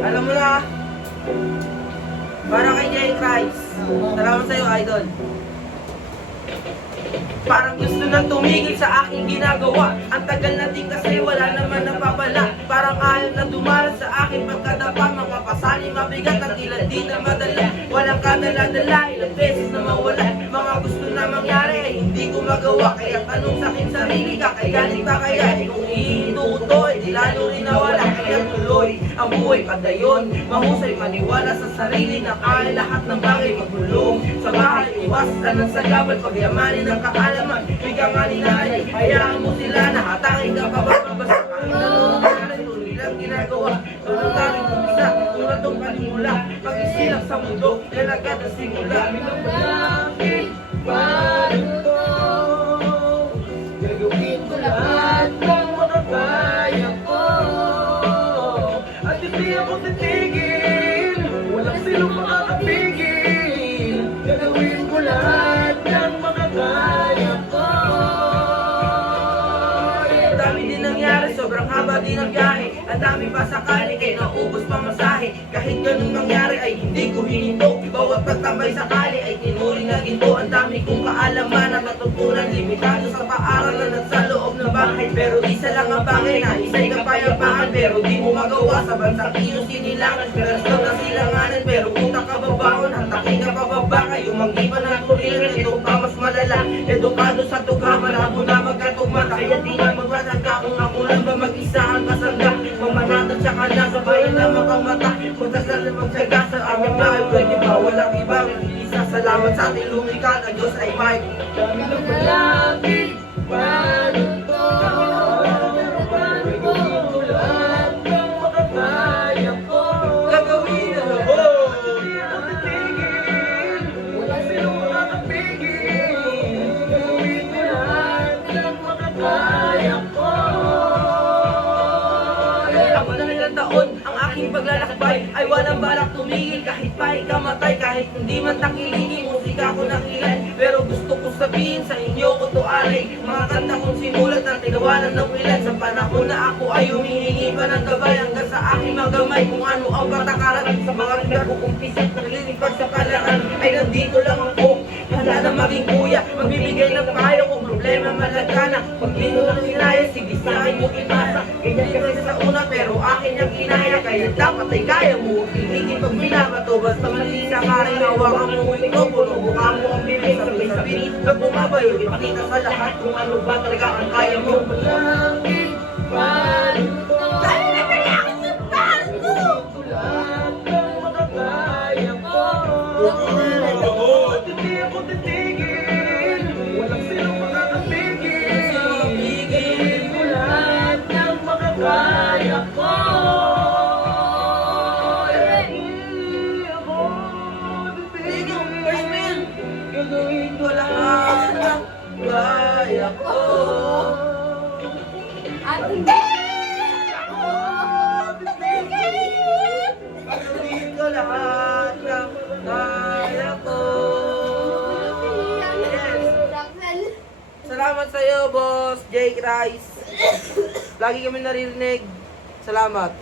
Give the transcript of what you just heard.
Alam mo na, para kay Jay Christ. Salamat sa'yo, idol. Parang gusto nang tumigil sa aking ginagawa. Ang tagal na din kasi wala naman napapala. Parang ayaw na dumaras sa akin pagkadapa. Mga pasali mabigat at tila di na madala. Walang kadala-dala, ilang beses na mawala. Mga gusto na mangyari ay hindi ko magawa. Kaya tanong sa akin sarili ka, kailanit ba kaya? Kung ihinto ko to, di lalo rin nawala. Kaya tuloy ang buhay padayon. Mahusay maniwala sa sarili na kaya lahat ng bagay magbulong. Sa bahay, iwasan ng sagabal, pagyamanin ng kaalaman. Bigyan nga ninay, hayaan mo sila na hatangin ka pa ba? Basta kahit nanunong tuloy lang ginagawa. Tulong namin umisa, tulad ng panimula. Pag-isilak sa mundo, yan agad ang simula. Minapalangin, paano to? Gagawin ko lahat ng makakaya ko. At hindi ako titigil, walang silong makakapigil. Gagawin ko lahat ng makakaya ko. Ang dami din nangyari, sobrang haba din ang biyahe. Ang dami pa sakali, kaya naubos pa masahe. Kahit ganun mangyari ay hindi ko hininto. Bawat pagtambay sakali ay tinuring na ginto. Ang dami kong kaalaman at natutunan, limitado sa paaralan at sa loob ng bahay. Pero isa lang ang bagay na isa'y kapayapaan. Pero di mo magawa sa bansang iyong sinilangan. Pero na silanganan, pero utak ka babaon. Hatakin ka pababa, kayo mag-iba ng kuliran. Ito pa mas malala, edukado sa tuga. Malabo na magkatugma, kaya di na magtatagka. Kung ako lang ba mag-isa ang kasangga. Mamanatan siya ka na sa bayan na makamata. Magdasal na magsaga sa aming bahay. Pwede ba walang ibang isa. Salamat sa ating lumikha na Diyos ay may dami ng malaki. Paano to? Gagawin ko lahat ng makakaya ko. Gagawin na ako. Hindi ako titigil, walang silong makakapigil. Gagawin ko lahat ng makakaya ko. Ako na ilang taon, ang aking paglalakbay ay walang balak tumigil. Kahit pa ikamatay, kahit hindi man takilingin, musika ko nakilan. Pero gusto ko sabihin sa inyo ko to alay. Mga kanta kong simulat at tinawanan ng ilan. Sa panahon na ako ay humihingi pa ng gabay. Hanggang sa aking magamay kung ano ang patakaran. Sa mga lugar ko kumpisit, naglilipad sa palaran. Ay nandito lang ako, wala na maging kuya. Magbibigay ng payo kung problema malagana. Pag dito ng sinaya, sige sa akin mo ipasa. Ganyan kasi sa una pero akin yung kinaya. Kaya dapat ay kaya mo, hindi pag binabato. Basta malisa ka rin, hawakan mo ang mikropono. Buka mo ang bibig, sabi-sabi na bumabayo. Ipakita sa lahat kung ano ba talaga ang kaya mo. Malangin, paano to? Dahil na malangin yung paano to? Lahat ng makakaya ko. At hindi ako titigil, walang silong makakapigil. Gagawin ko lahat ng makakaya ko. Gagawin ko lahat ng kaya ko. At hindi! Gagawin ko lahat ng kaya ko. Yes. Salamat sa iyo, boss Jake Rice. Lagi kami naririnig. Salamat.